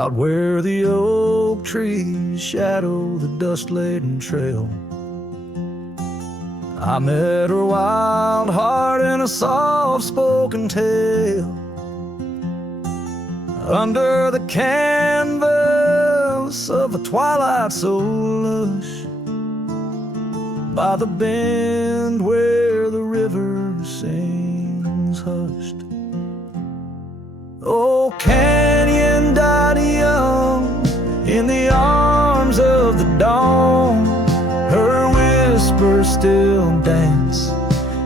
out where the oak trees shadow the dust-laden trail. I met her wild heart in a soft-spoken tale. Under the canvas of a twilight so lush, by the bend where the river sings hushed. Oh, canyon died young in the arms of the dawn. Her whispers still dance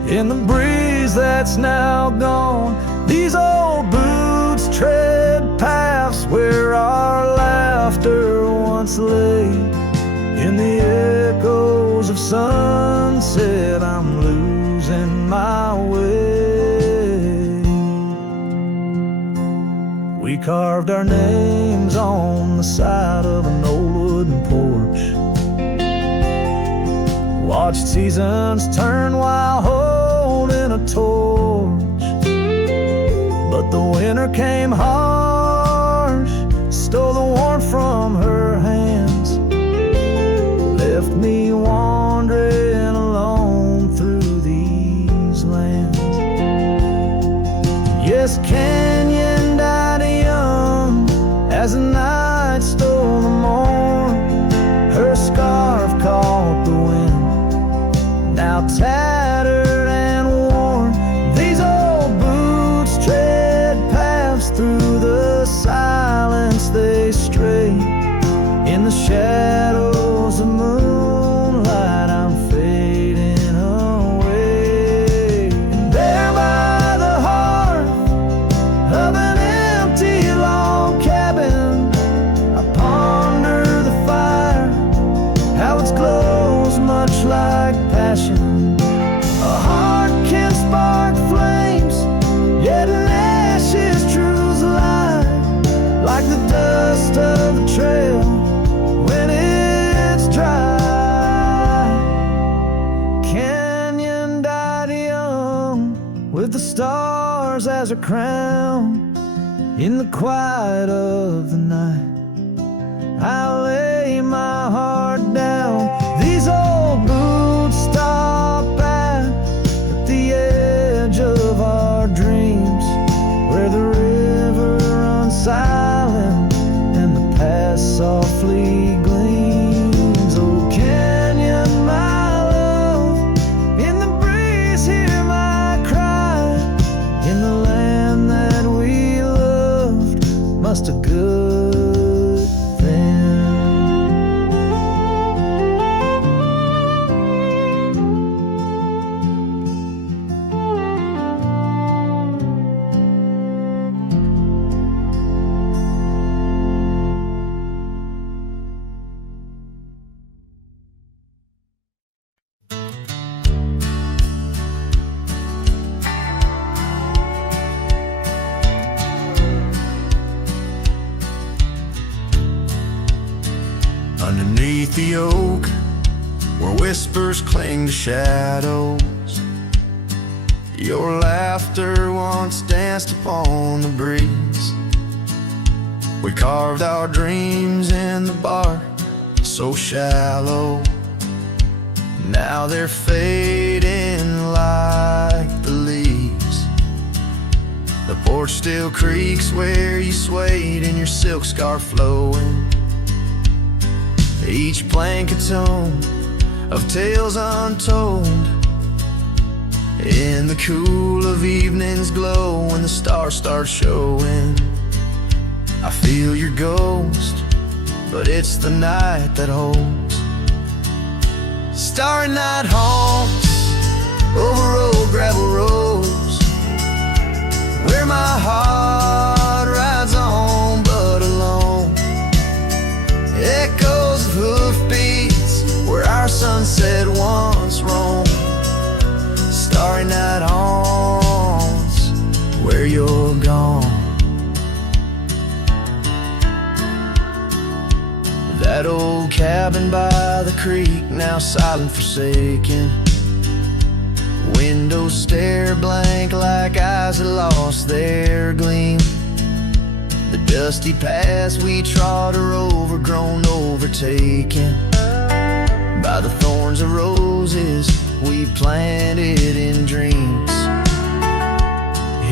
in the breeze that's now gone. These old boots tread paths where our laughter once lay. In the echoes of sunset, I'm losing my way. We carved our names on the side of an old wooden porch, watched seasons turn while holding a torch. But the winter came harsh, stole the warmth from her hands, left me wandering alone through these lands. Yes, canyon died young as the night stole the morn. Her scarf caught the wind, now tattered and worn. These old boots tread paths through the silence they stray. In the shadows of moonlight, I'm fading away. And there by the hearth of an empty log cabin, I ponder the fire, how its glows much like passion. A heart can spark flames, yet in ashes truths lie, like the dust of the trail when it's dry. Canyon died young with the stars as her crown. In the quiet of the night, I lay my heart down. These old boots stop at the edge of our dreams, where the river runs silent and the past softly gleams. Oh, canyon, my love, in the breeze hear my cry. In the land that we loved, must a good thing. Underneath the oak, where whispers cling to shadows, your laughter once danced upon the breeze. We carved our dreams in the bark, so shallow. Now they're fading like the leaves. The porch still creaks where you swayed in your silk scarf flowing. Each blank a tone of tales untold. In the cool of evening's glow, when the stars start showing, I feel your ghost, but it's the night that holds. Starry night haunts over old gravel roads, where my heart rides on but alone. Echoes of hoofbeats where our sunset once roamed. Starry night haunts where you're gone. That old cabin by the creek, now silent, forsaken. Windows stare blank like eyes that lost their gleam. The dusty paths we trod are overgrown, overtaken by the thorns of roses we planted in dreams.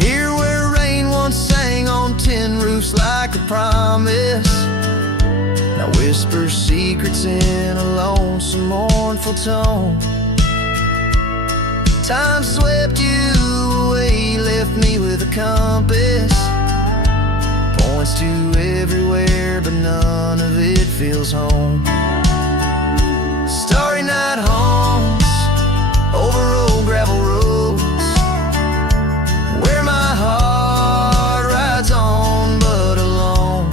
Here where rain once sang on tin roofs like a promise, now whispers secrets in a lonesome, mournful tone. Time swept you away, left me with a compass, points to everywhere, but none of it feels home. Starry night haunts over old gravel roads, where my heart rides on but alone.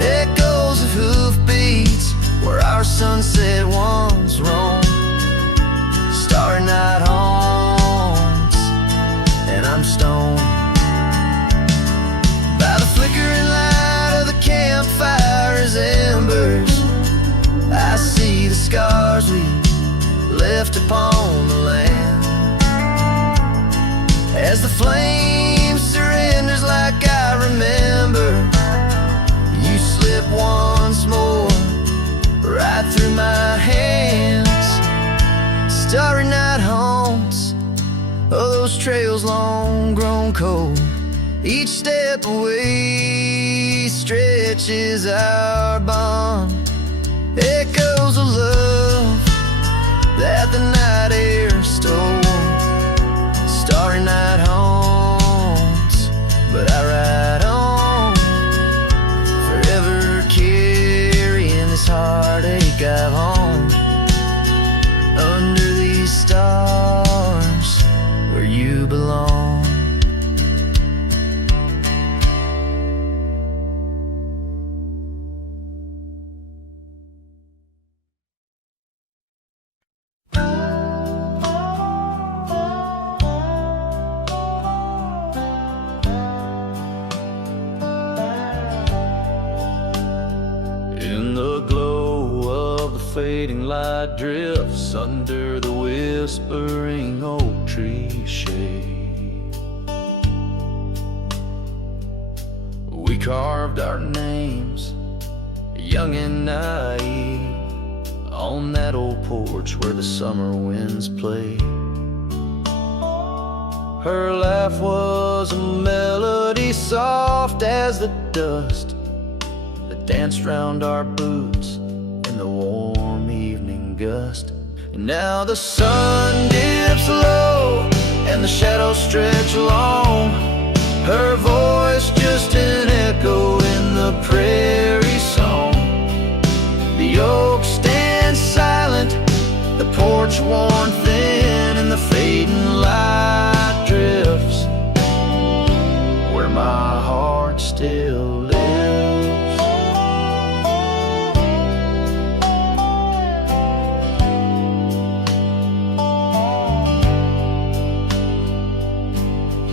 Echoes of hoofbeats where our sunset once roamed. Starry night haunts, and I'm stoned by the flickering light of the campfire's embers. I see the scars we left upon the land, as the flame surrenders like I remember. You slip once more right through my hands. Starry night haunts of those trails long grown cold. Each step away stretches our bond. Echoes of love that the night air stole. Starry night haunts, but I ride on, forever carrying this heartache I've owned. Under these stars where you belong. In the glow of the fading light drifts under the whispering oak tree shade, we carved our names, young and naive, on that old porch where the summer winds played. Her laugh was a melody soft as the dust that danced round our boots in the warm evening gust. And now the sun dips low and the shadows stretch long, her voice just an echo in the prairie song. The oak stands silent, the porch worn thin, and the fading light drifts where my heart still lives.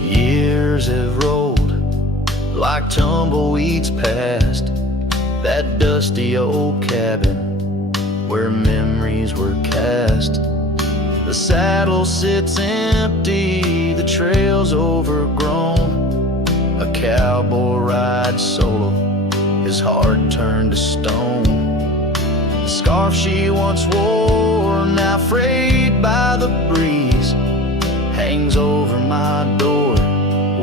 Years have rolled like tumbleweeds past that dusty old cabin where memories were cast. The saddle sits empty, the trail's overgrown. A cowboy rides solo, his heart turned to stone. The scarf she once wore, now frayed by the breeze, hangs over my door,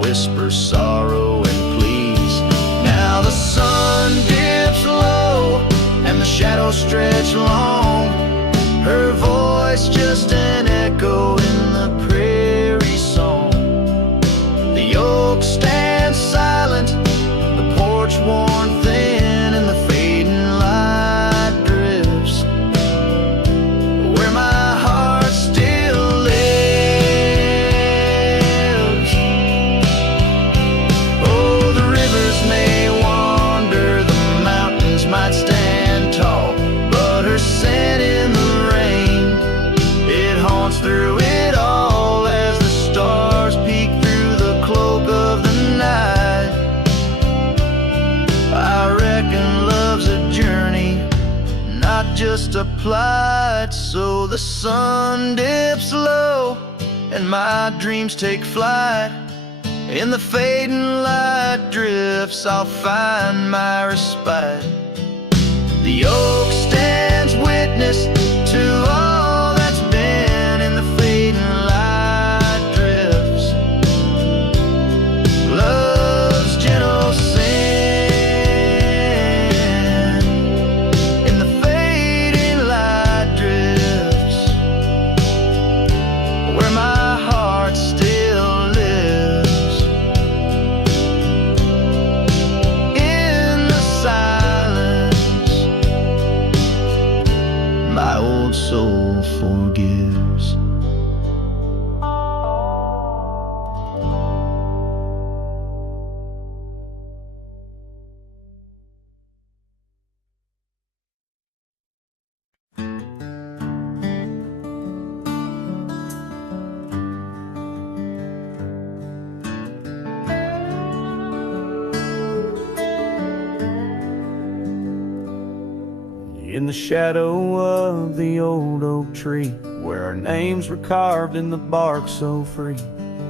whispers sorrow and pleas. Now the sun dips low and the shadows stretch long, her voice just an echo in the prairie song. The oak stands silent, the porch worn thin, and the fading light drifts where my heart still lives. Oh, the rivers may wander, the mountains might stand tall, but her scent in the rain, it haunts through it all as the stars peek through the cloak of the night. I reckon love's a journey, not just a plight. So the sun dips low and my dreams take flight, In the fading light drifts I'll find my respite. The oak stands witness to all that's been. In the fading light drifts love's gentle sin. In the fading light drifts where my heart still lives. In the silence my old soul forgives. In the shadow of the old oak tree, where our names were carved in the bark so free,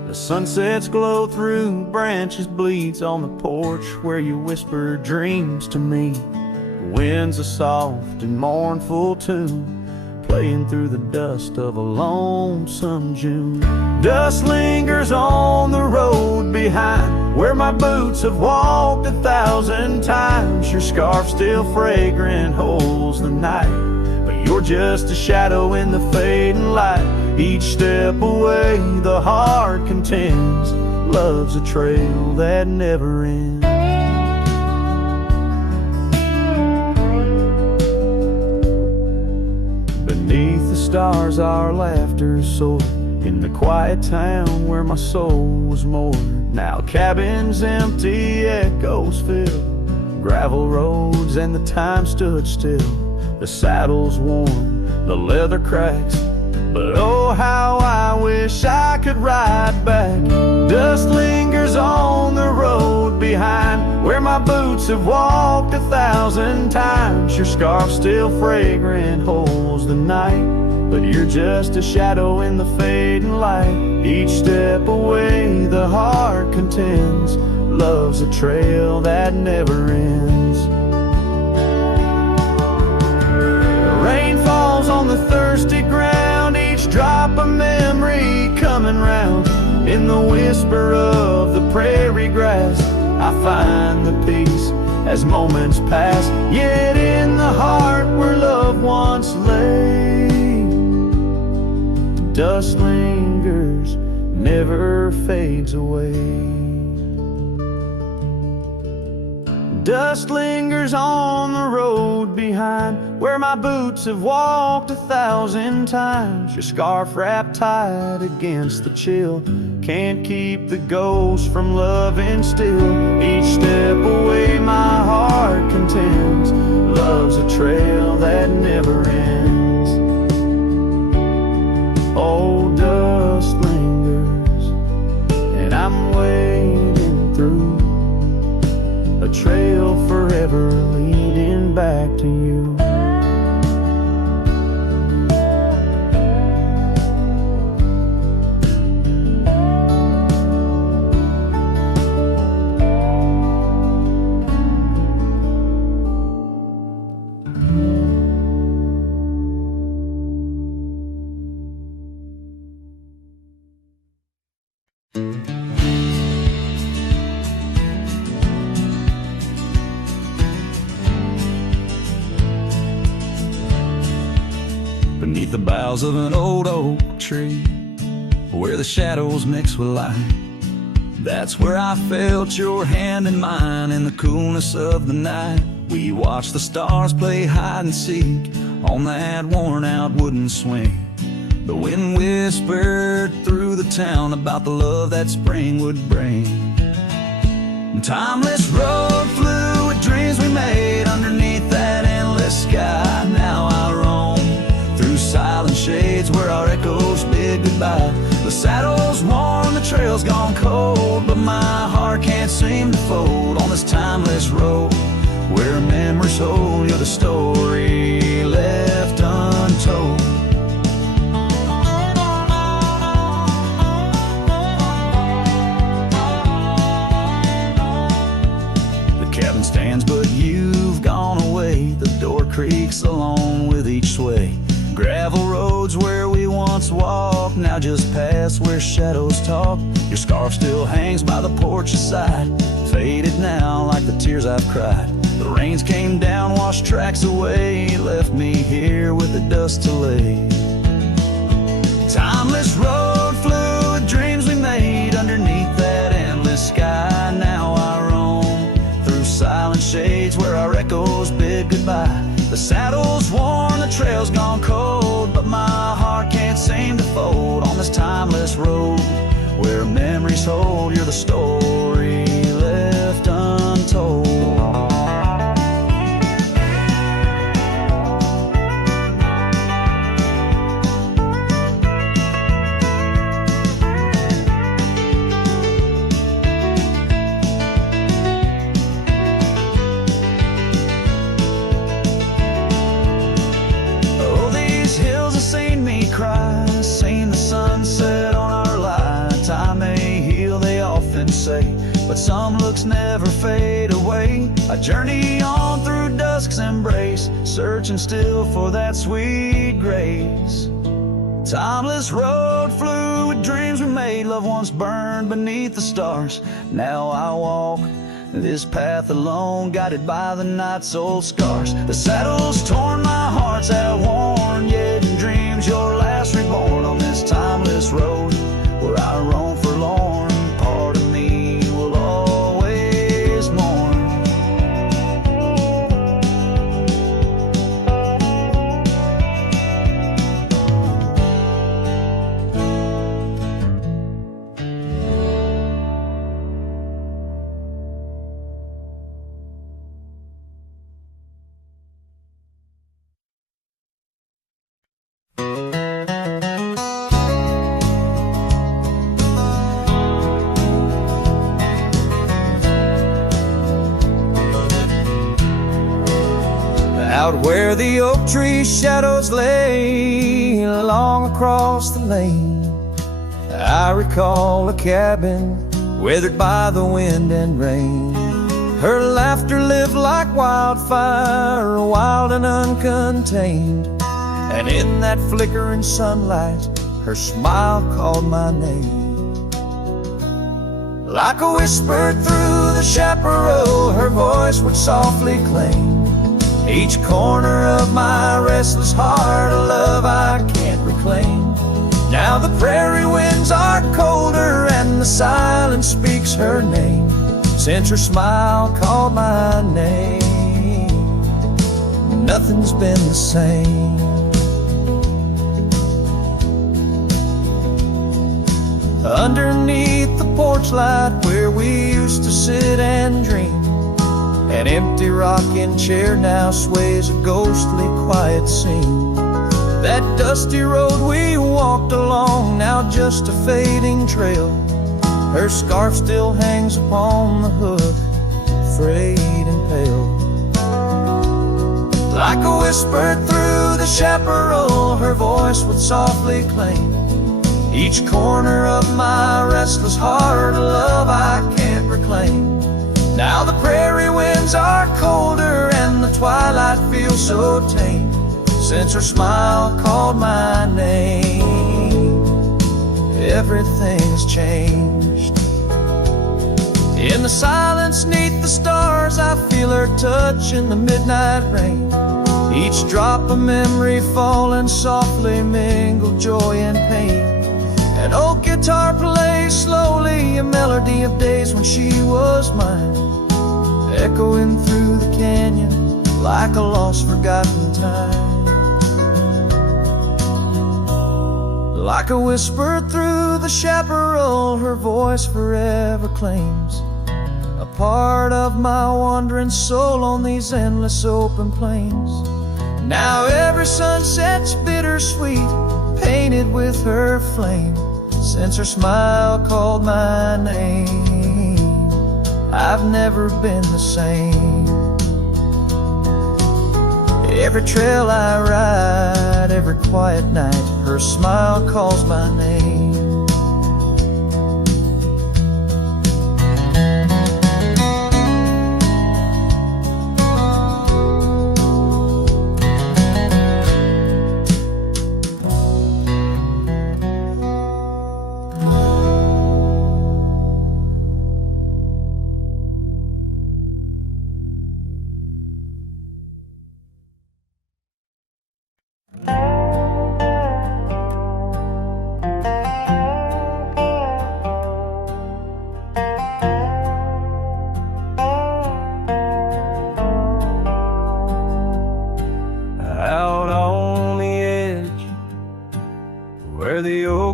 the sunsets glow through branches, bleeds on the porch where you whisper dreams to me. The wind's a soft and mournful tune, playing through the dust of a lonesome June. Dust lingers on the road behind, where my boots have walked 1,000 times. Your scarf still fragrant holds the night, but you're just a shadow in the fading light. Each step away the heart contends, love's a trail that never ends. Beneath the stars our laughter soared, in the quiet town where my soul was moored. Now cabins empty, echoes fill, gravel roads and the time stood still. The saddle's worn, the leather cracks, but oh how I wish I could ride back. Dust lingers on the road behind, where my boots have walked 1,000 times. Your scarf still fragrant holds the night, but you're just a shadow in the fading light. Each step away the heart contends, love's a trail that never ends. The rain falls on the thirsty ground, each drop a memory coming round. In the whisper of the prairie grass I find the peace as moments pass. Yet in the heart where love once lay, dust lingers, never fades away. Dust lingers on the road behind, where my boots have walked 1,000 times. Your scarf wrapped tight against the chill, can't keep the ghost from loving still. Each step away my heart contends, love's a trail that never ends. Oh, dust lingers, and I'm wading through a trail forever leading back to you. Beneath the boughs of an old oak tree, where the shadows mix with light, that's where I felt your hand in mine in the coolness of the night. We watched the stars play hide and seek on that worn out wooden swing. The wind whispered through the town about the love that spring would bring. Timeless road flew with dreams we made underneath that endless sky. Now I roam through silent shades where our echoes bid goodbye. The saddle's worn, the trail's gone cold, but my heart can't seem to fold on this timeless road where memories hold. You're the story left untold. creaks along with each sway. Gravel roads where we once walked now just pass where shadows talk. Your scarf still hangs by the porch's side, faded now like the tears I've cried. The rains came down, washed tracks away, left me here with the dust to lay. Timeless road, fluid dreams we made underneath that endless sky. Now I roam through silent shades where our echoes bid goodbye. The saddle's worn, the trail's gone cold, but my heart can't seem to fold on this timeless road where memories hold. You're the story left untold. But some looks never fade away. I journey on through dusk's embrace, searching still for that sweet grace. Timeless road, fluid dreams we made, love once burned beneath the stars. Now I walk this path alone, guided by the night's old scars. The saddle's torn, my heart's outworn, yet in dreams your last reborn on this timeless road where I roam forlorn. Part of me will always mourn. Out where the oak tree shadows lay along across the lane, I recall a cabin weathered by the wind and rain. Her laughter lived like wildfire, wild and uncontained, and in that flickering sunlight her smile called my name. Like a whisper through the chaparral, her voice would softly claim each corner of my restless heart, a love I can't reclaim. Now the prairie winds are colder and the silence speaks her name. Since her smile called my name, nothing's been the same. Underneath the porch light where we used to sit and dream, an empty rocking chair now sways a ghostly quiet scene. That dusty road we walked along, now just a fading trail. Her scarf still hangs upon the hook, frayed and pale. Like a whisper through the chaparral, her voice would softly claim each corner of my restless heart, a love I can't reclaim. Now the prairie winds are colder and the twilight feels so tame. Since her smile called my name, everything's changed. In the silence neath the stars, I feel her touch in the midnight rain. Each drop a memory falling softly, mingled joy and pain. An old guitar plays slowly a melody of days when she was mine, echoing through the canyon like a lost forgotten time. Like a whisper through the chaparral, her voice forever claims a part of my wandering soul on these endless open plains. Now every sunset's bittersweet, painted with her flame. Since her smile called my name, I've never been the same. Every trail I ride, every quiet night, her smile calls my name.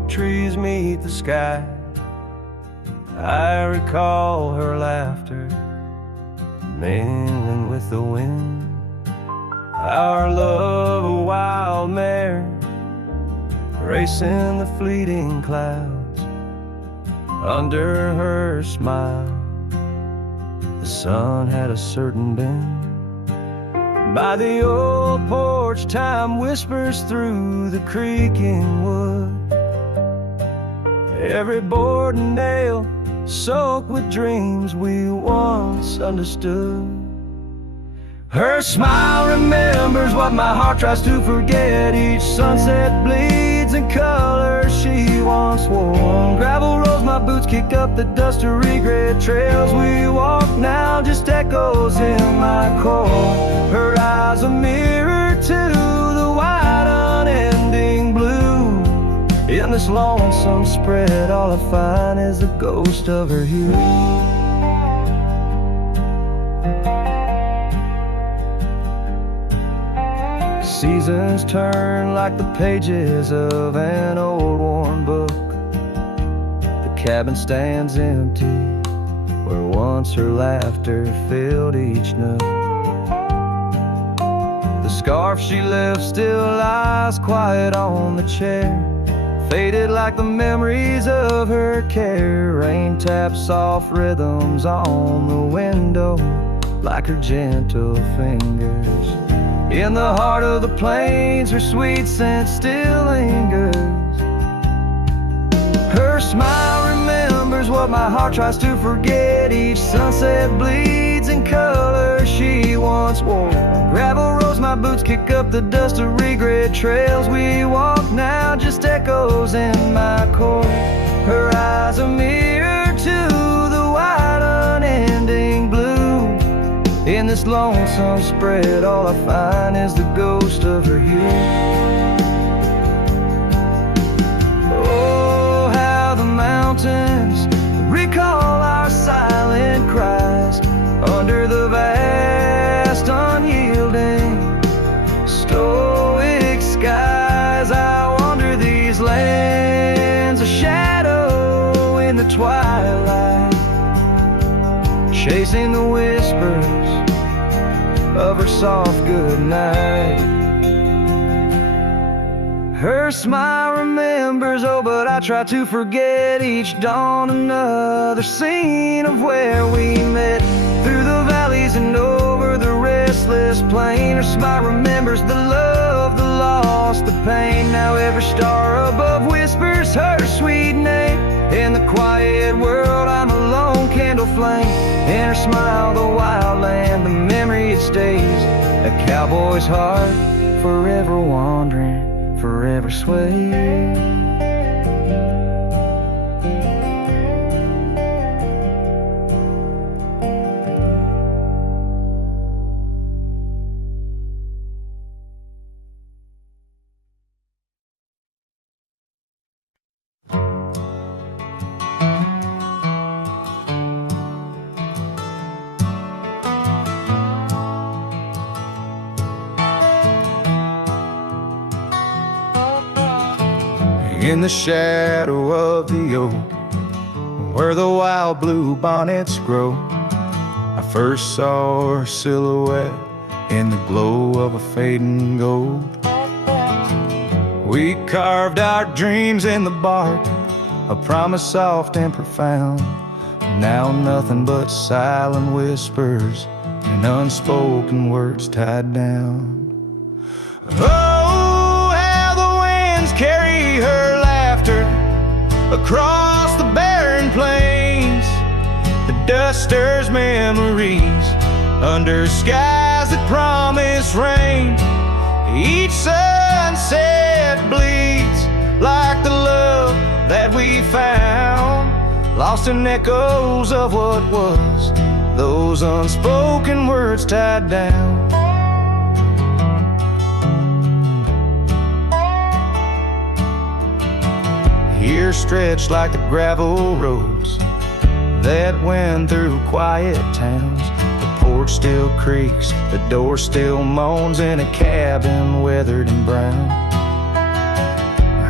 oak trees meet the sky. I recall her laughter mingling with the wind. Our love, a wild mare, racing the fleeting clouds. Under her smile, the sun had a certain bend. By the old porch, time whispers through the creaking wood. Every board and nail soaked with dreams we once understood. Her smile remembers what my heart tries to forget. Each sunset bleeds in colors she once wore. Gravel roads my boots kick up the dust of regret. Trails we walk now just echoes in my core. Her eyes a mirror to the wide unending blue. In this lonesome spread, all I find is the ghost of her hue. Seasons turn like the pages of an old worn book. The cabin stands empty where once her laughter filled each nook. The scarf she left still lies quiet on the chair, faded like the memories of her care. Rain taps soft rhythms on the window like her gentle fingers. In the heart of the plains, her sweet scent still lingers. Her smile remembers what my heart tries to forget. Each sunset bleeds in color she once wore. Gravel roads my boots kick up the dust of regret. Trails we walk now just echoes in my core. Her eyes a mirror to the wide unending blue. In this lonesome spread, all I find is the ghost of her hue. Oh, how the mountains recall our silent cries. Under the vast, unyielding, stoic skies, I wander these lands, a shadow in the twilight, chasing the whispers of her soft goodnight. Her smile remembers, oh, but I try to forget. Each dawn another scene of where we met. Through the valleys and over the restless plain. Her smile remembers the love, the loss, the pain. Now every star above whispers her sweet name. In the quiet world I'm a lone candle flame. In her smile the wild land, the memory it stays. A cowboy's heart, forever wandering, forever swaying. In the shadow of the oak, where the wild blue bonnets grow, I first saw her silhouette in the glow of a fading gold. We carved our dreams in the bark, a promise soft and profound. Now nothing but silent whispers and unspoken words tied down. Oh, how the winds carry her laughter across the barren plains. The dust stirs memories under skies that promise rain. Each sunset bleeds like the love that we found, lost in echoes of what was, those unspoken words tied down. Here stretched like the gravel roads that went through quiet towns. The porch still creaks, the door still moans in a cabin weathered and brown.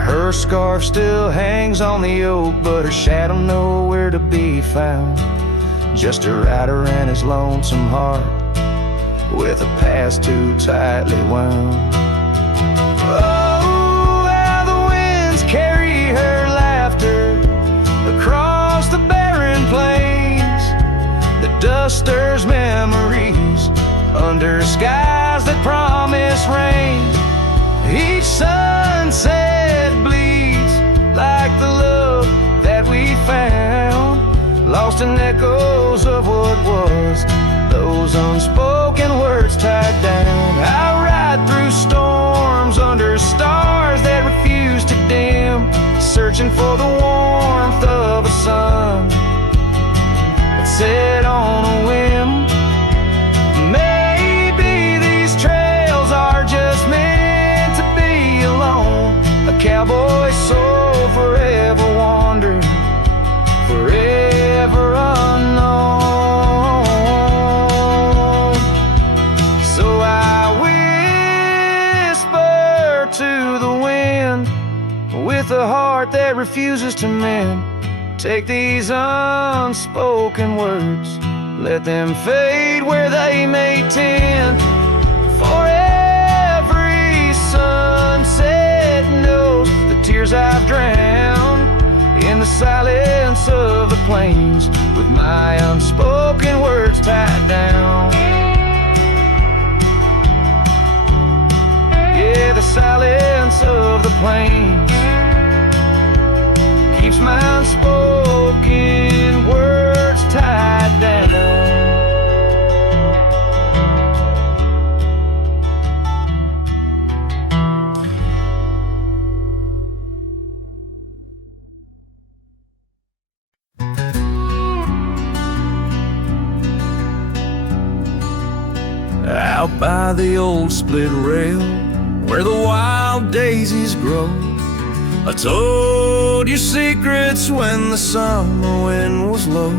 Her scarf still hangs on the oak, but her shadow nowhere to be found. Just a rider and his lonesome heart, with a past too tightly wound. Oh, how the winds carry her laughter across the barren plains. The dust stirs memories under skies that promise rain. Each sunset bleeds like the love that we found, lost in echoes of what was, those unspoken words tied down. I ride through storms under stars that refuse to dim, searching for the warmth of a sun that set on a whim. Maybe these trails are just meant to be alone, a cowboy's soul forever wandering, forever unknown. So I whisper to the wind with a heart that refuses to mend. Take these unspoken words, let them fade where they may tend. For every sunset knows the tears I've drowned in the silence of the plains, with my unspoken words tied down. Yeah, the silence of the plains keeps my unspoken words tied down. Out by the old split rail where the wild daisies grow, I told you secrets when the summer wind was low.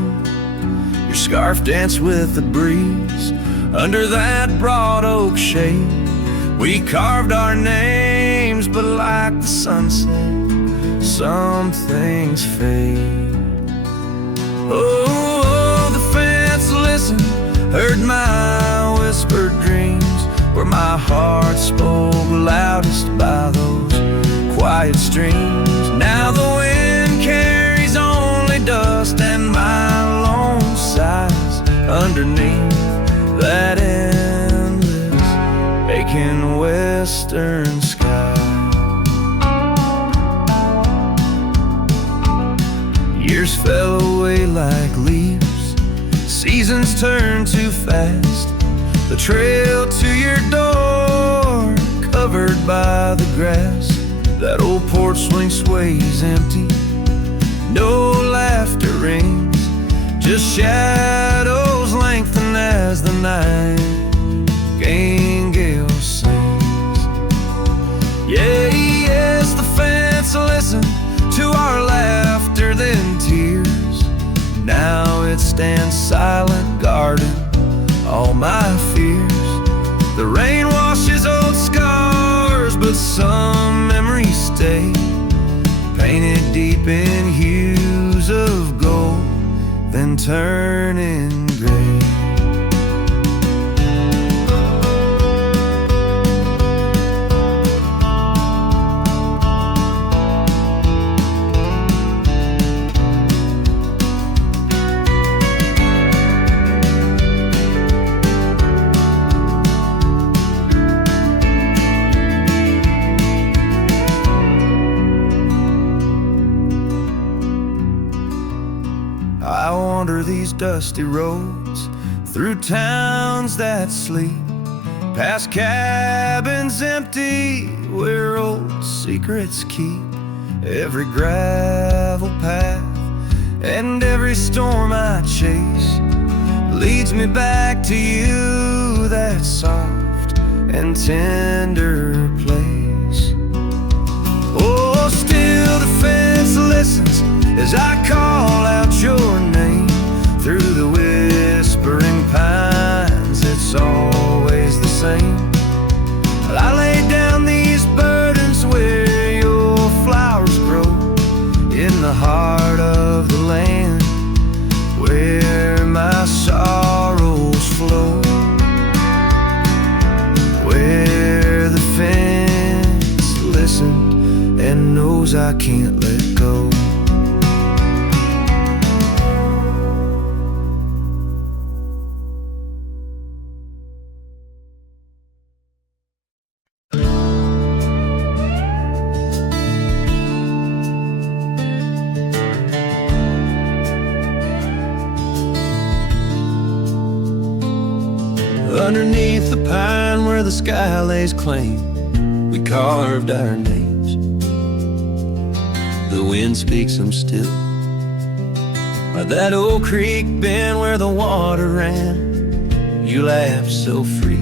Your scarf danced with the breeze under that broad oak shade. We carved our names, but like the sunset, some things fade. Oh, the fence listened, heard my whispered dreams, where my heart spoke loudest by those quiet streams. Now the wind carries only dust, and my lone sighs underneath that endless aching western sky. Years fell away like leaves, seasons turned too fast. The trail to your door covered by the grass. That old porch swing sways empty, no laughter rings, just shadows lengthen as the nightingale sings. Yeah, yes, the fence listened to our laughter, then tears. Now it stands silent, guarding all my fears. The rain washes old scars, but some memories stay, painted deep in hues of gold, then turning gray. I wander these dusty roads through towns that sleep, past cabins empty where old secrets keep. Every gravel path and every storm I chase leads me back to you, that soft and tender place. Oh, still the fence listens as I call out your name through the whispering pines. It's always the same. I lay down these burdens where you'll fly I can't let go. Underneath the pine where the sky lays claim, we carved our names. The wind speaks them still. By that old creek bend where the water ran, you laughed so free,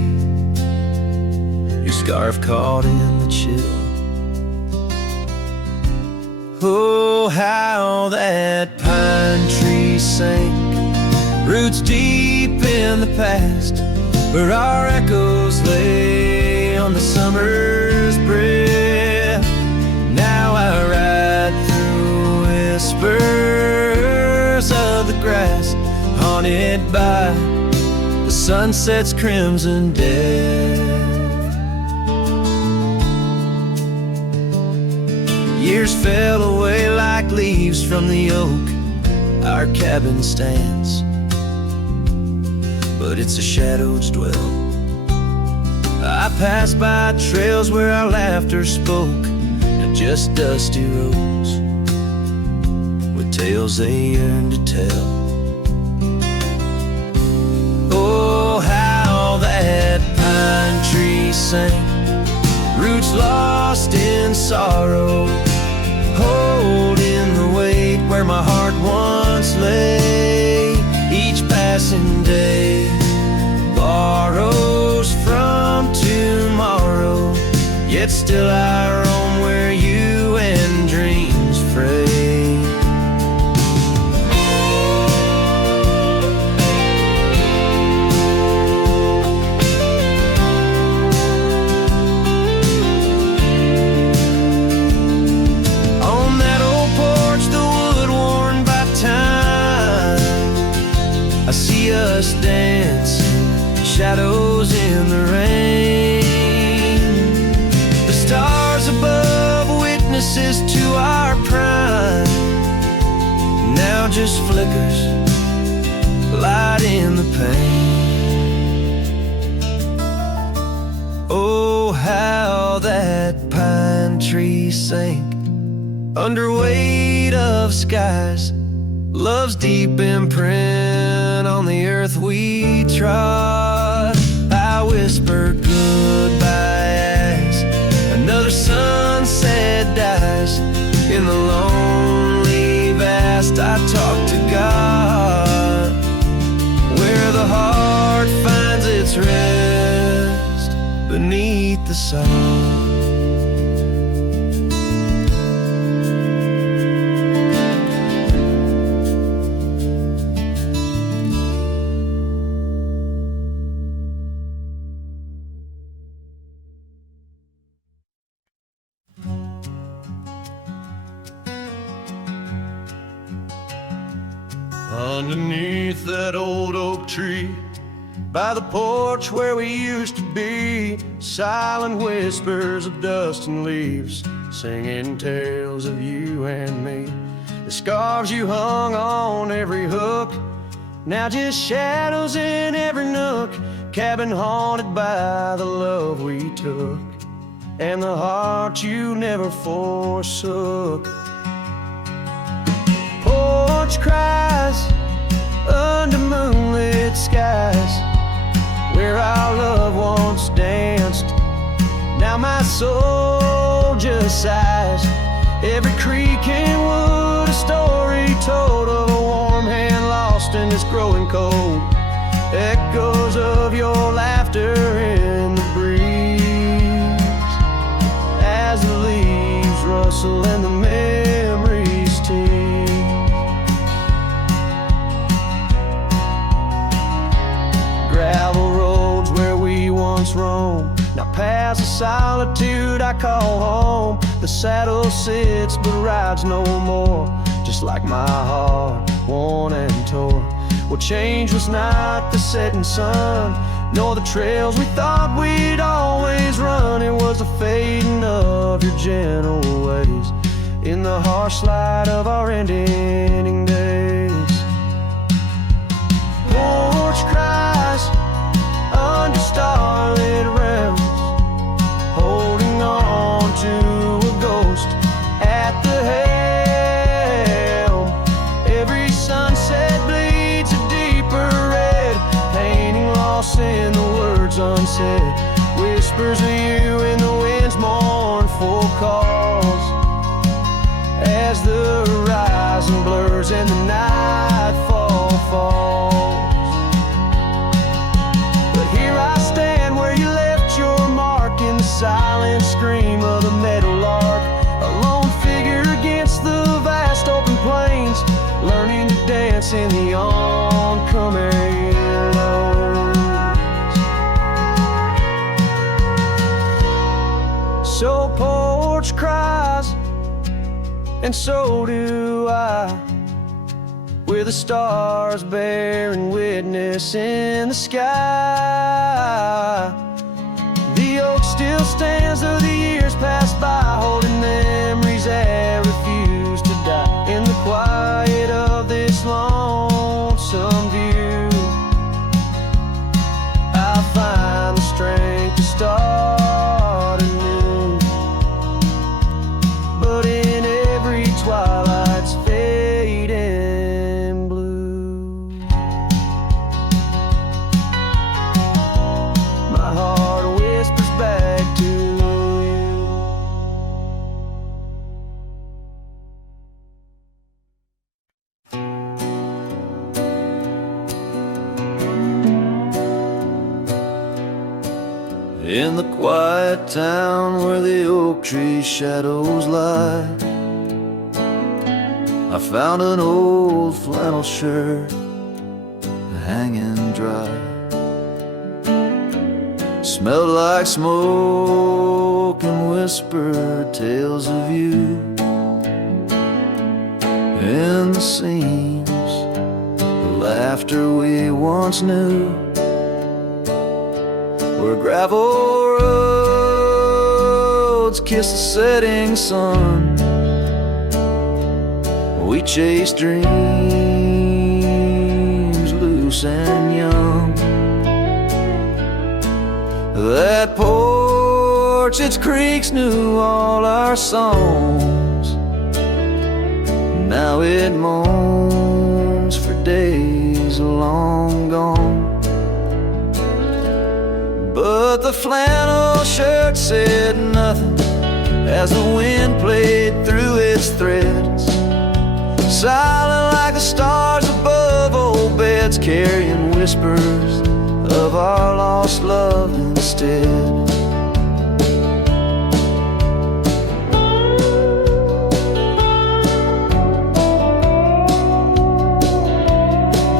your scarf caught in the chill. Oh, how that pine tree sank, roots deep in the past, where our echoes lay on the summer's breath. Now I ride through whispers of the grass, haunted by the sunset's crimson death. Years fell away like leaves from the oak our cabin stands, but it's a shadow's dwell. I passed by trails where our laughter spoke, not just dusty roads with tales they yearn to tell. Oh, how that pine tree sank, roots lost in sorrow, holding the weight where my heart once lay. Each passing day borrows from tomorrow, yet still I roam where you and dreams fray. On that old porch, the wood worn by time, I see us dancing, shadows in the rain. The stars above, witnesses to our prime, now just flickers, light in the pain. Oh, how that pine tree sank under weight of skies, love's deep imprint on the earth we trod. I whisper goodbye as another sunset dies. In the lonely vast I talk to God, where the heart finds its rest beneath the sun. Underneath that old oak tree, by the porch where we used to be, silent whispers of dust and leaves, singing tales of you and me. The scarves you hung on every hook, now just shadows in every nook. Cabin haunted by the love we took, and the heart you never forsook. Porch cries under moonlit skies, where our love once danced. Now my soul just sighs. Every creek and wood, a story told of a warm hand lost in this growing cold. Echoes of your laughter in the breeze, as the leaves rustle and the memories tease. Gravel roads where we once roamed, now paths of solitude I call home. The saddle sits but rides no more, just like my heart, worn and torn. Well, change was not the setting sun, nor the trails we thought we'd always run. It was the fading of your gentle ways, in the harsh light of our ending days. Porch cries under starlit realms, holding on to a ghost at the helm. Every sunset bleeds a deeper red, painting loss in the words unsaid. Whispers of you in the wind's mournful calls, as the horizon blurs and the nightfall falls. But here I stand where you left your mark, in the silent scream of the meadowlark, a lone figure against the vast open plains, learning to dance in the oncoming lows. So porch cries, and so do I, with the stars bearing witness in the sky. The oak still stands though the years pass by, holding memories that refuse to die. In the quiet of this lonesome view, I find the strength to start anew. But in every twilight's fading blue, my heart whispers back to you. In the quiet town where the oak tree shadows lie, I found an old flannel shirt hanging dry. Smelled like smoke and whispered tales of you. In the seams, the laughter we once knew, where gravel roads kiss the setting sun. We chase dreams loose and young. That porch, its creaks knew all our songs. Now it moans for days long gone. But the flannel shirt said nothing as the wind played through its threads, silent like the stars above old beds, carrying whispers of our lost love instead.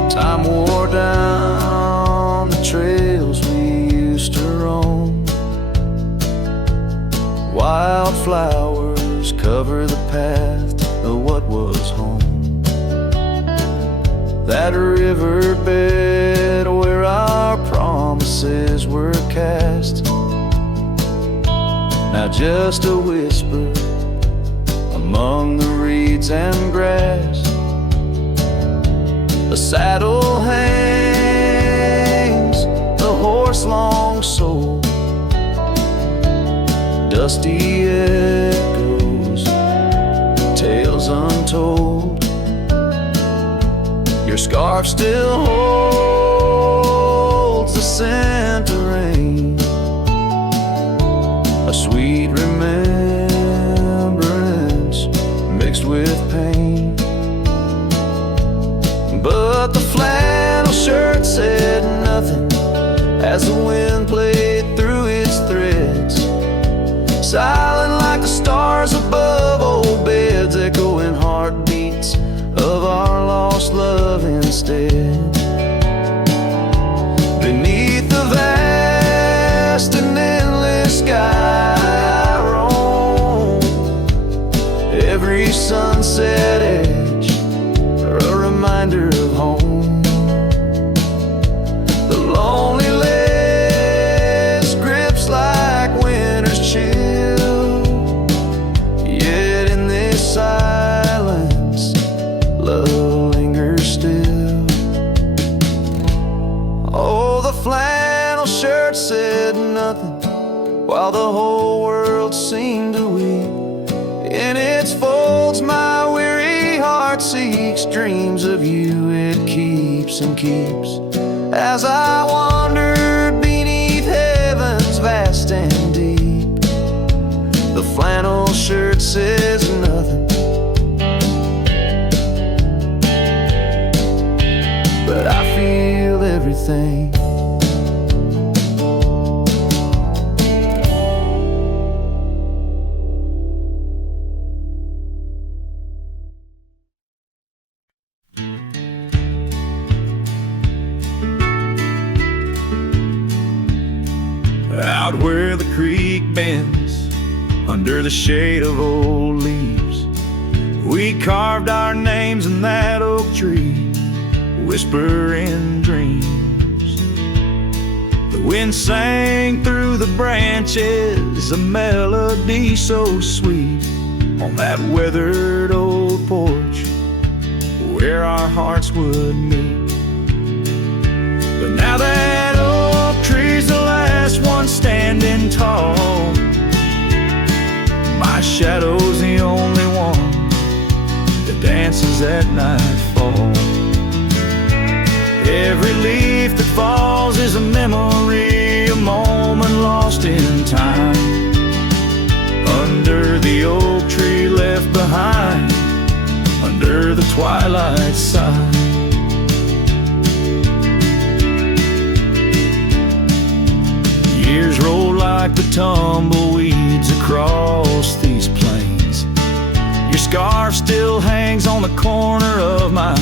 Time wore down the trails we used to roam. Wildflowers cover the path of what was home. That riverbed where our promises were cast, now just a whisper among the reeds and grass. The saddle hangs, the horse long sold, dusty echoes, tales untold. Your scarf still holds the scent of rain, a sweet remembrance mixed with pain. But the flannel shirt said nothing as the wind played through its threads, silent like the stars above old beds, echoing heartbeats of our lost love instead. Beneath the vast and endless sky I roam, every sunset edge a reminder of home. The loneliness grips like winter's chill, yet in this the whole world seemed to weep. In its folds my weary heart seeks, dreams of you it keeps and keeps. As I wandered beneath heaven's vast and deep, the flannel shirt says nothing, but I feel everything. Out where the creek bends, under the shade of old leaves, we carved our names in that oak tree, whispering dreams. The wind sang through the branches, a melody so sweet, on that weathered old porch where our hearts would meet. But now that oak tree's the last one standing tall, my shadow's the only one that dances at nightfall. Every leaf that falls is a memory, a moment lost in time, under the oak tree left behind, under the twilight side. Years roll like the tumbleweeds across these plains. Your scarf still hangs on the corner of my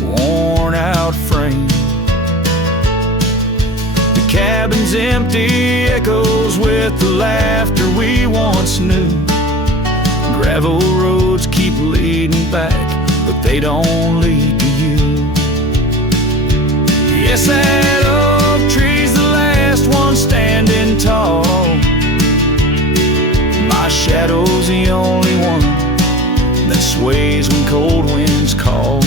worn out frame. The cabin's empty, echoes with the laughter we once knew. Gravel roads keep leading back, but they don't lead to you. Yes, that oak tree's the last one standing tall, my shadow's the only one that sways when cold winds call.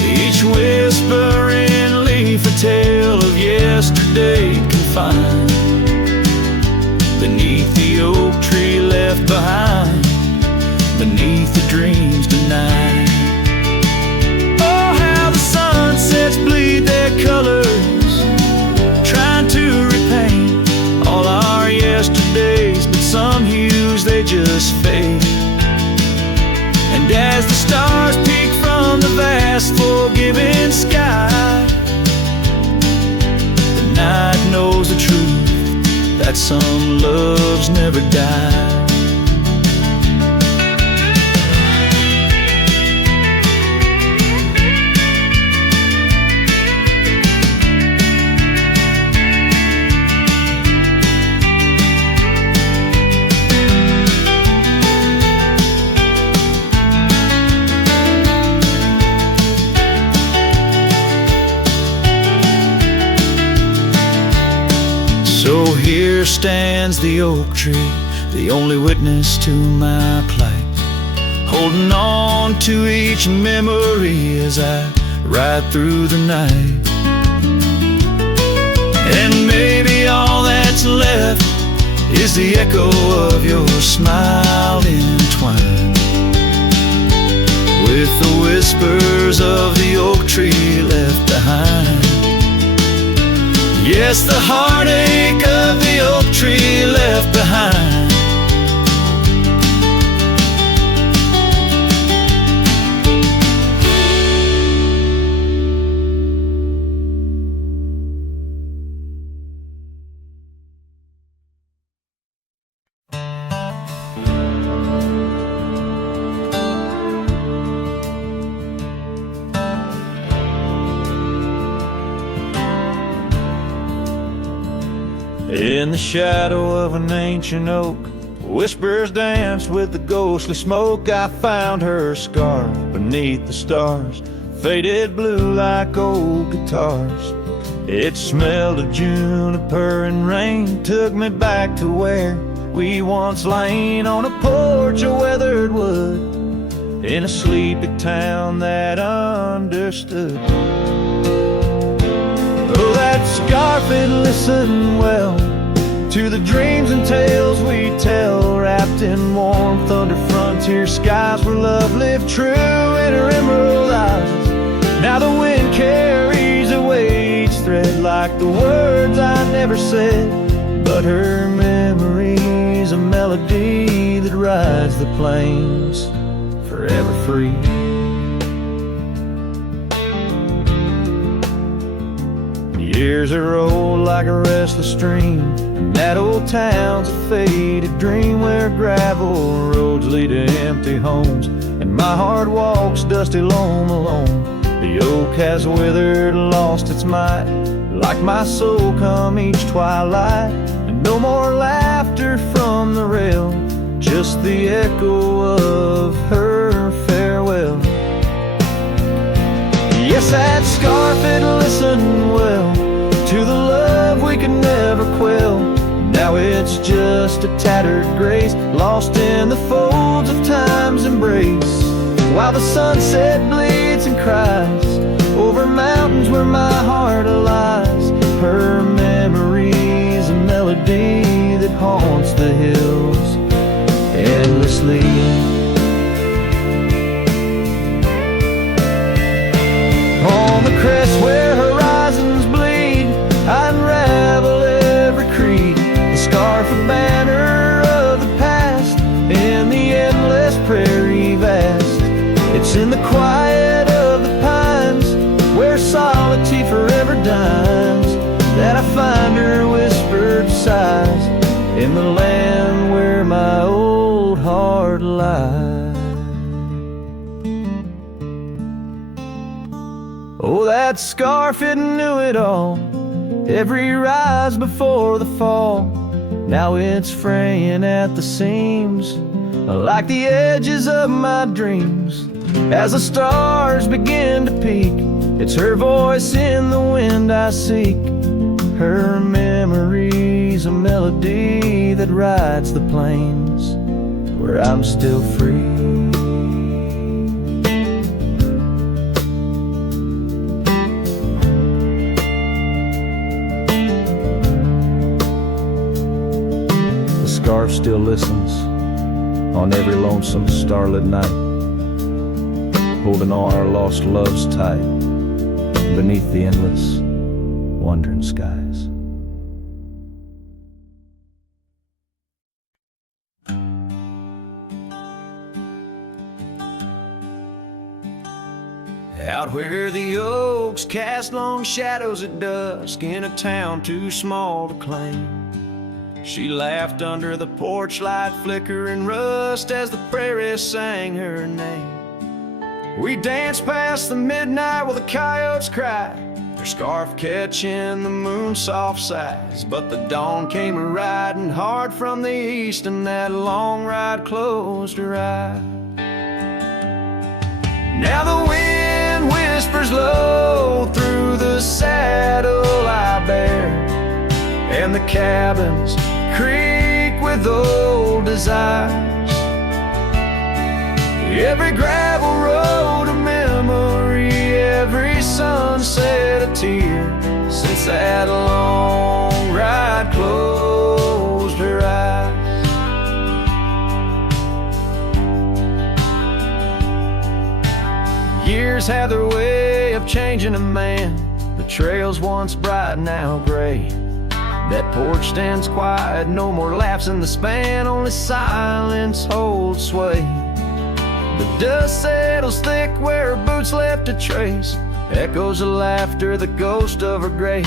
Each whispering leaf a tale of yesterday confined, beneath the oak tree left behind, beneath the dreams denied. Oh, how the sunsets bleed their colors, trying to repaint all our yesterdays, but some hues they just fade. And as the stars peek from the vast forgiving sky, the night knows the truth, that some loves never die. So here stands the oak tree, the only witness to my plight, holding on to each memory as I ride through the night. And maybe all that's left is the echo of your smile entwined with the whispers of the oak tree left behind. Yes, the heartache of the oak tree left behind. In the shadow of an ancient oak, whispers danced with the ghostly smoke. I found her scarf beneath the stars, faded blue like old guitars. It smelled of juniper and rain, took me back to where we once lain on a porch of weathered wood, in a sleepy town that understood. Oh, that scarf, it listened well to the dreams and tales we tell, wrapped in warmth under frontier skies where love lived true in her emerald eyes. Now the wind carries away each thread like the words I never said, but her memory's a melody that rides the plains forever free. Years are rolled like a restless stream, and that old town's a faded dream where gravel roads lead to empty homes, and my heart walks dusty lone alone. The oak has withered, lost its might, like my soul come each twilight. And no more laughter from the rail, just the echo of her farewell. Yes, that scarf, it listened well to the love we could never quell. Now it's just a tattered grace, lost in the folds of time's embrace. While the sunset bleeds and cries over mountains where my heart lies, her memory's a melody that haunts the hills endlessly. On the crest where horizons bleed, I unravel every creed, the scarf, a banner of the past in the endless prairie vast. It's in the quiet of the pines where solitude forever dines that I find her whispered sighs in the land where my old heart lies. Oh, that scarf, it knew it all, every rise before the fall. Now it's fraying at the seams, like the edges of my dreams. As the stars begin to peak, it's her voice in the wind I seek. Her memory's a melody that rides the plains where I'm still free. The scarf still listens on every lonesome starlit night, holding all our lost loves tight beneath the endless wandering skies. Out where the oaks cast long shadows at dusk in a town too small to claim, she laughed under the porch light flickering rust as the prairie sang her name. We danced past the midnight while the coyotes cried, their scarf catching the moon's soft sighs. But the dawn came a-riding hard from the east, and that long ride closed her eyes. Now the wind whispers low through the saddle I bear, and the cabins creak with old desires. Every gravel road a memory, every sunset a tear, since that long ride closed her eyes. Years have their way of changing a man, the trails once bright now gray. That porch stands quiet, no more laughs in the span, only silence holds sway. The dust settles thick where her boots left a trace, echoes of laughter, the ghost of her grace.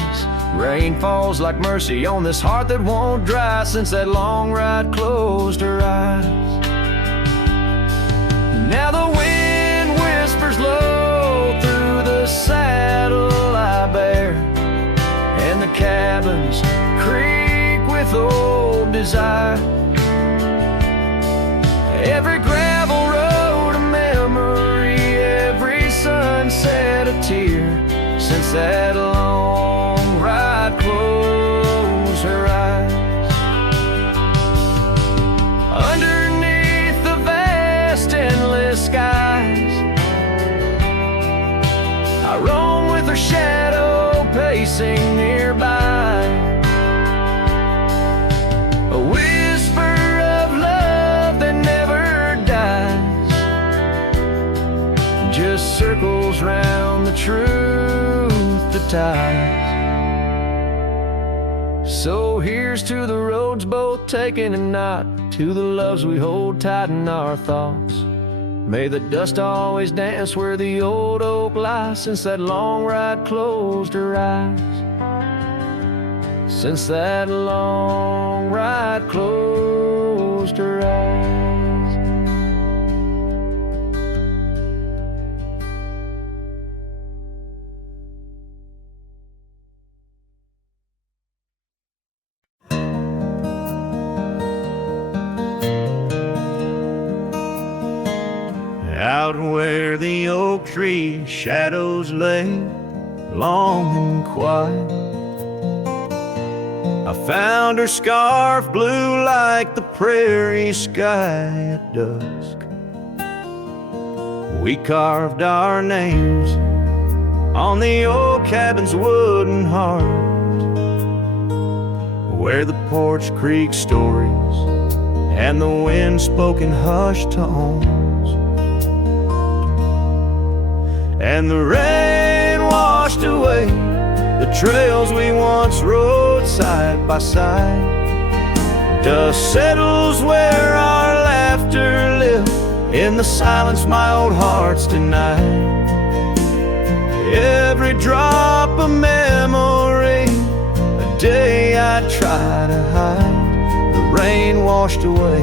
Rain falls like mercy on this heart that won't dry, since that long ride closed her eyes. Now the wind whispers low through the saddle I bear, and the cabins creak with old desire. Every gravel road a memory, every sunset a tear, since that long ride closed her eyes. Underneath the vast endless skies, I roam with her shadow pacing nearby. ties. So here's to the roads both taken and not, to the loves we hold tight in our thoughts. May the dust always dance where the old oak lies, since that long ride closed her eyes. Since that long ride closed her eyes. Out where the oak tree shadows lay, long and quiet, I found her scarf blue like the prairie sky at dusk. We carved our names on the old cabin's wooden heart, where the porch creak stories and the wind spoke in hushed tones. And the rain washed away the trails we once rode side by side. Dust settles where our laughter lived, in the silence my old heart's denied. Every drop a memory, a day I try to hide. The rain washed away,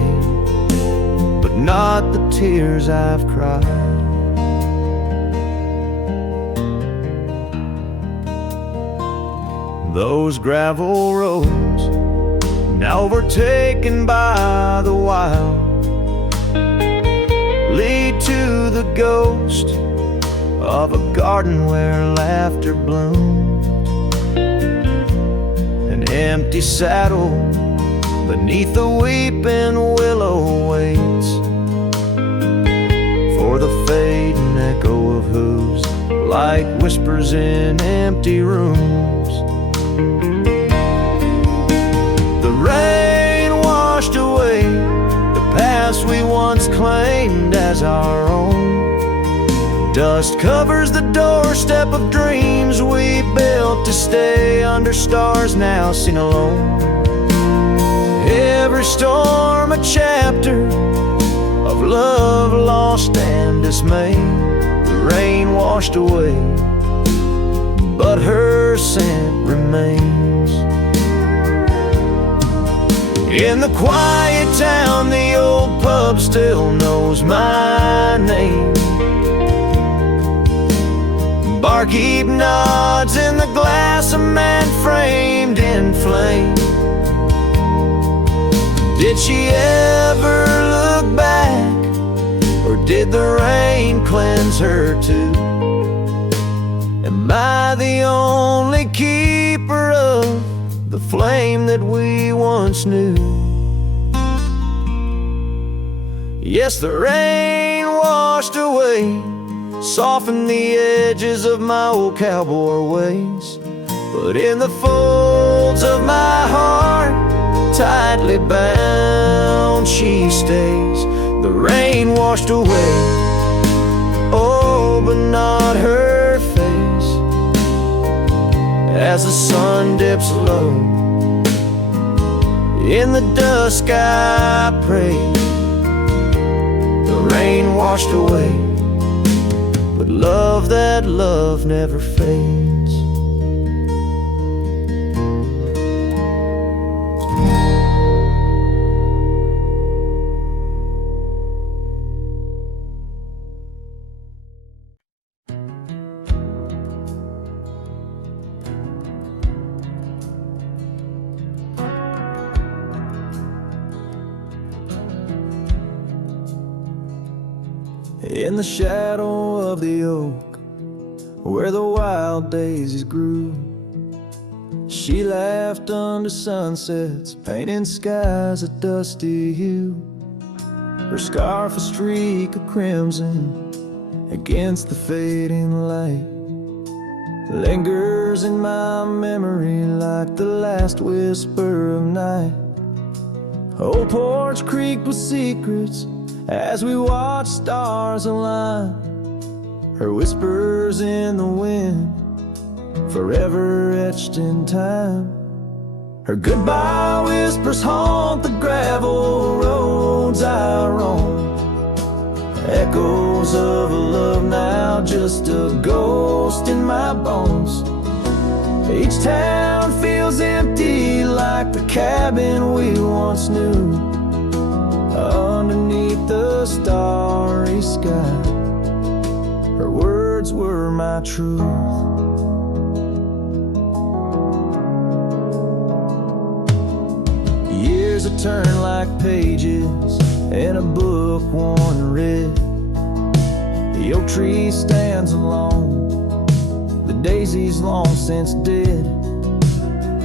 but not the tears I've cried. Those gravel roads, now overtaken by the wild, lead to the ghost of a garden where laughter bloomed. An empty saddle beneath the weeping willow waits for the fading echo of hooves, like whispers in empty rooms. The rain washed away the past we once claimed as our own. Dust covers the doorstep of dreams we built to stay under stars now seen alone. Every storm a chapter of love lost and dismay. The rain washed away, but her scent remains. In the quiet town, the old pub still knows my name. Barkeep nods in the glass, a man framed in flame. Did she ever look back, or did the rain cleanse her too? Am I the only keeper of the flame that we once knew? Yes, the rain washed away, softened the edges of my old cowboy ways, but in the folds of my heart, tightly bound she stays. The rain washed away, oh, but not her face. As the sun dips low in the dusk, I pray. The rain washed away, but love, that love never fades. In the shadow of the oak, where the wild daisies grew, she laughed under sunsets, painting skies a dusty hue. Her scarf a streak of crimson against the fading light, lingers in my memory like the last whisper of night. Old porch creaked with secrets as we watched stars align. Her whispers in the wind forever etched in time. Her goodbye whispers haunt the gravel roads I roam, echoes of a love now just a ghost in my bones. Each town feels empty like the cabin we once knew, underneath the starry sky. Her words were my truth. Years have turned like pages in a book worn red. The oak tree stands alone, the daisy's long since dead.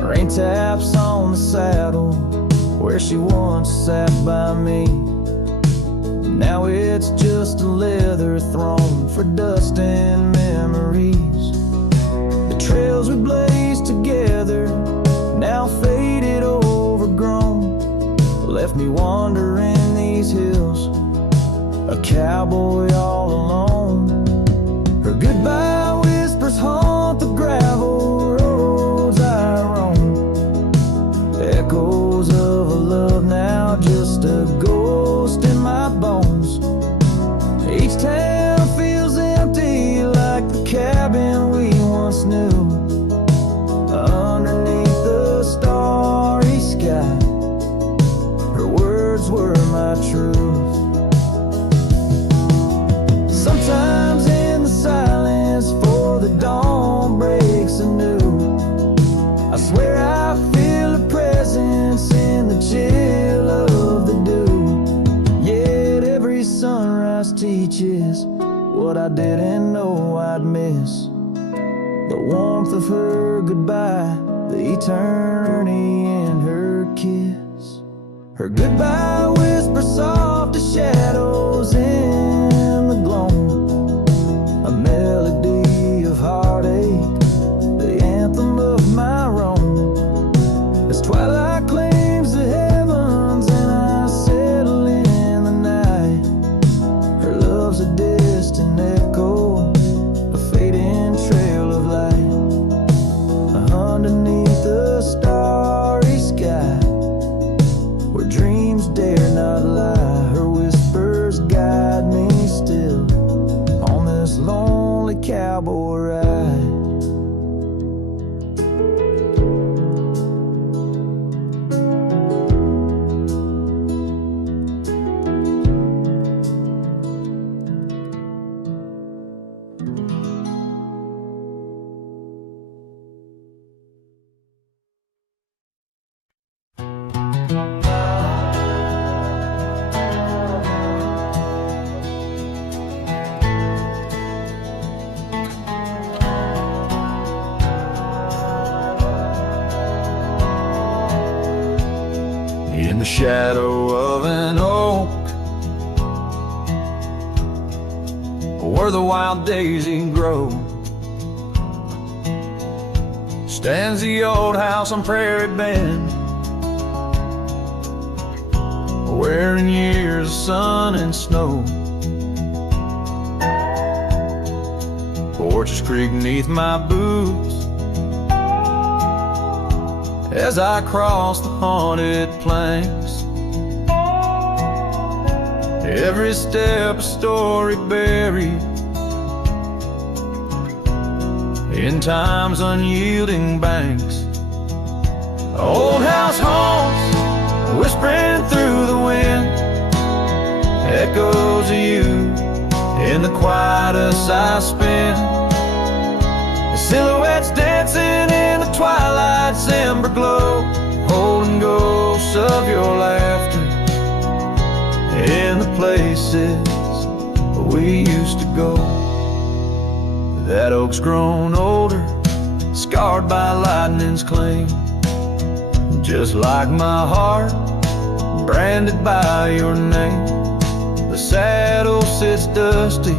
Rain taps on the saddle where she once sat by me. Now it's just a leather throne for dust and memories. The trails we blazed together, now faded, overgrown, left me wandering these hills, a cowboy all alone. Her goodbye whispers haunt the gravel roads I roam, echoes of a love now just a ghost in my bones. Each town feels empty like the cabin we once knew, underneath the starry sky. Her words were my truth. Sometimes in the silence before the dawn breaks anew, I swear I feel a presence in the chill of the dew. Yet every sunrise teaches what I didn't know I'd miss, the warmth of her goodbye, the eternity in her kiss. Her goodbye whispers soft as shadows in the gloam, a melody of heartache, the anthem of my wrong. As twilight claims the heavens and I settle in the night, her love's a distant echo, a fading trail of light, underneath the starry sky, where dreams dare not lie. Her whispers guide me still on this lonely cowboy ride. In the shadow of an oak, where the wild daisy grows, stands the old house on Prairie Bend, wearing years of sun and snow. Porches creak neath my boots as I cross the haunted planks. Every step a story buried in time's unyielding banks. Old house haunts, whispering through the wind, echoes of you in the quietest I spend. The silhouettes dancing in the twilight's ember glow, holding ghosts of your laughter in the places we used to go. That oak's grown older, scarred by lightning's claim, just like my heart, branded by your name. The saddle sits dusty,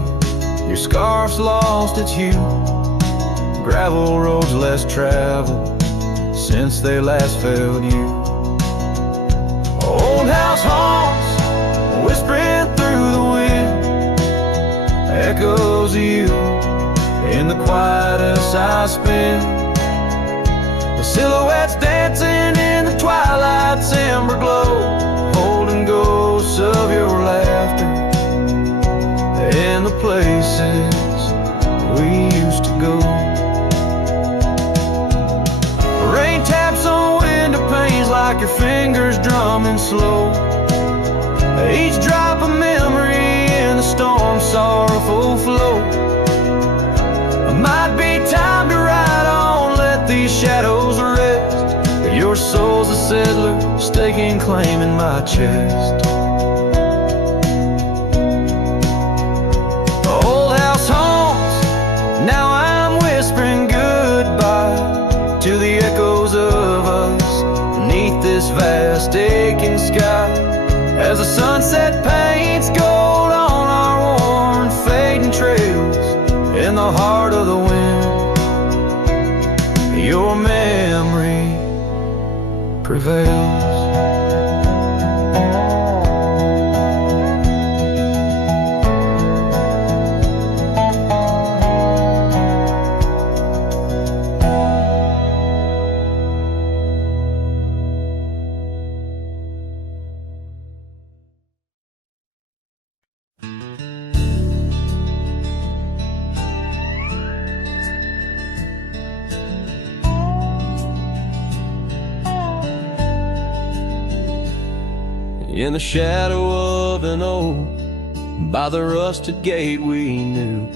your scarf's lost its hue, gravel roads less traveled since they last felt you. Old house haunts, whispering through the wind, echoes of you in the quietest I spend. Silhouettes dancing in the twilight's amber glow, holding ghosts of your laughter and the places we used to go. Rain taps on window panes like your fingers drumming slow. Each drop of memory in the storm's sorrowful flow. It might be time to ride on, let these shadows rest. Your soul's a settler, staking claim in my chest. Old house haunts, now I'm whispering goodbye to the echoes of us beneath this vast aching sky. As the sunset paints gold on our worn fading trails, in the heart of the wind, your memory prevails. In the shadow of an oak, by the rusted gate we knew,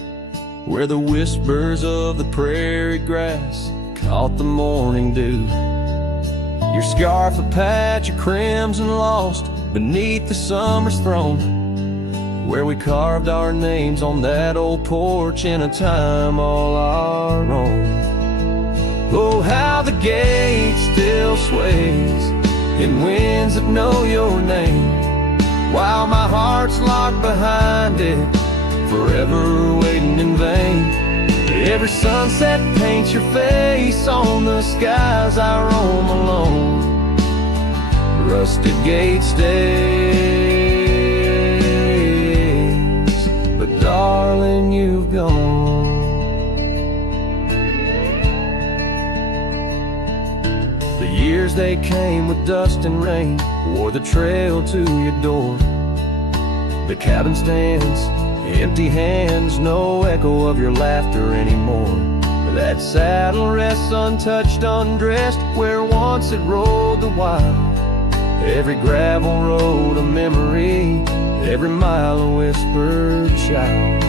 where the whispers of the prairie grass caught the morning dew. Your scarf a patch of crimson lost beneath the summer's throne, where we carved our names on that old porch in a time all our own. Oh, how the gate still sways in winds that know your name, while my heart's locked behind it, forever waiting in vain. Every sunset paints your face on the skies I roam alone. Rusted gate stays, but darling, you've gone. The years they came with dust and rain, wore the trail to your door. The cabin stands, empty hands, no echo of your laughter anymore. That saddle rests untouched, undressed, where once it rode the wild. Every gravel road a memory, every mile a whispered shout.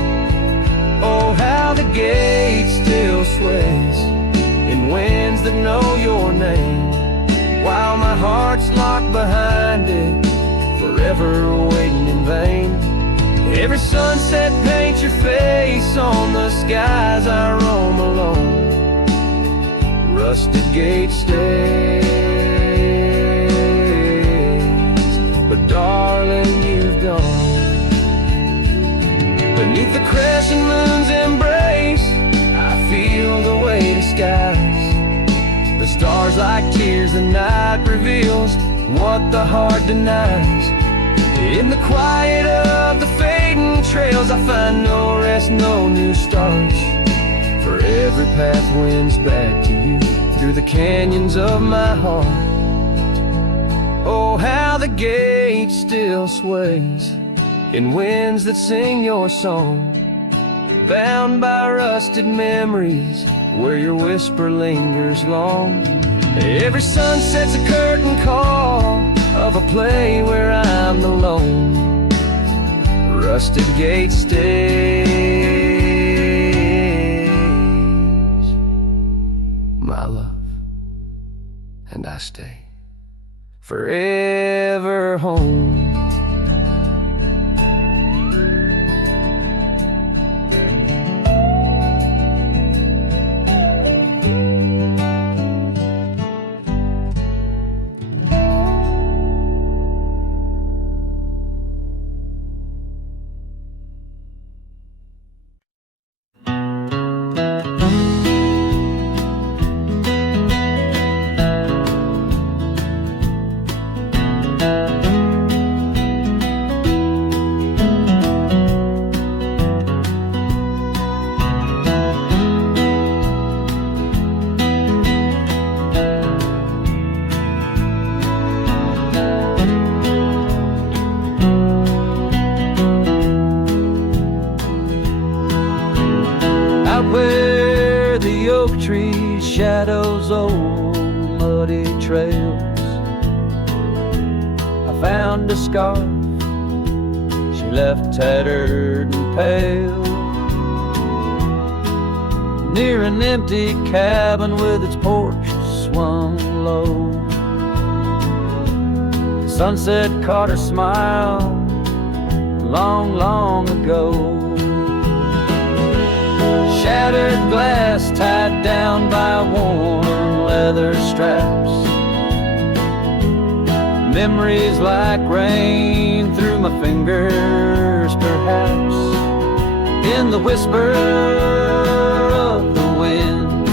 Oh, how the gate still sways in winds that know your name, while my heart's locked behind it, forever waiting in vain. Every sunset paints your face on the skies I roam alone. Rusted gate stays, but darling, you've gone. Beneath the crescent moon's embrace, I feel the weight of skies. The stars like tears, the night reveals what the heart denies. In the quiet of the fading trails, I find no rest, no new starts. For every path wins back to you through the canyons of my heart. Oh, how the gate still sways in winds that sing your song, bound by rusted memories where your whisper lingers long. Every sunset's a curtain call of a play where I'm alone. Rusted gate stays, my love, and I stay forever home. shadows, old muddy trails. I found a scarf she left tattered and pale, near an empty cabin with its porch swung low. The sunset caught her smile long, long ago. Shattered glass tied down by worn leather straps, memories like rain through my fingers, perhaps. In the whisper of the wind,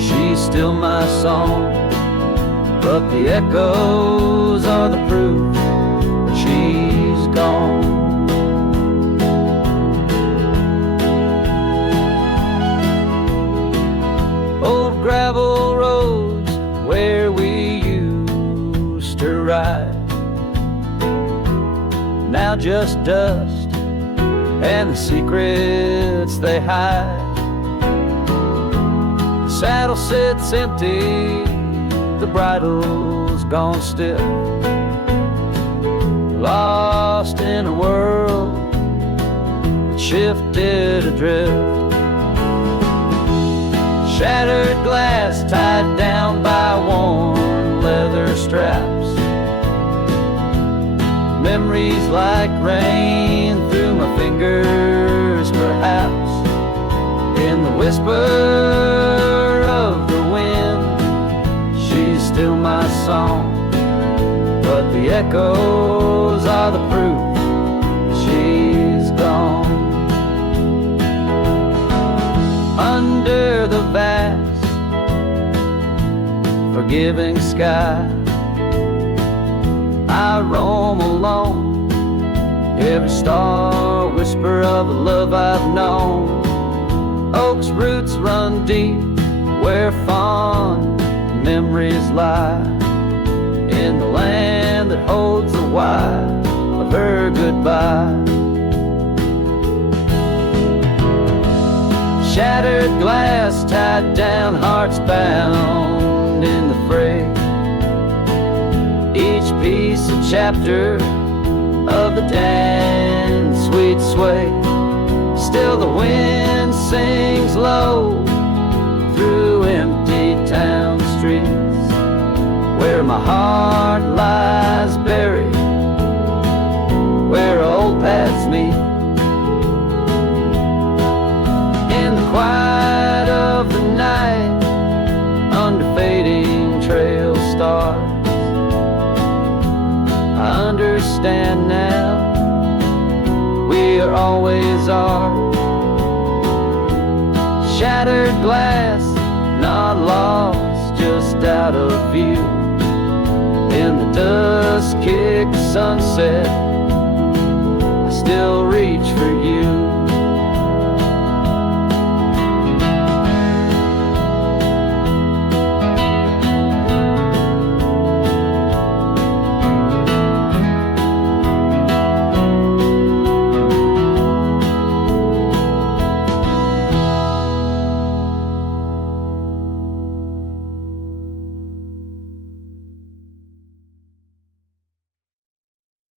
she's still my song, but the echoes are the proof that she's gone. Old gravel roads where we used to ride, now just dust and the secrets they hide. The saddle sits empty, the bridle's gone stiff, lost in a world that shifted adrift. Shattered glass tied down by worn leather straps, memories like rain through my fingers, perhaps. In the whisper of the wind, she's still my song, but the echoes are the proof she's gone. Under the vast, forgiving sky, I roam alone, every star whisper of a love I've known. Oak's roots run deep where fond memories lie, in the land that holds the why of her goodbye. Shattered glass tied down, hearts bound in the fray, each piece a chapter of the dance sweet sway. Still the wind sings low through empty town streets, where my heart lies buried, where old paths meet. In the quiet of the night, under fading trail stars, I understand now, we are always ours. Shattered glass, not lost, just out of view. In the dusk-kicked sunset, I still reach for you.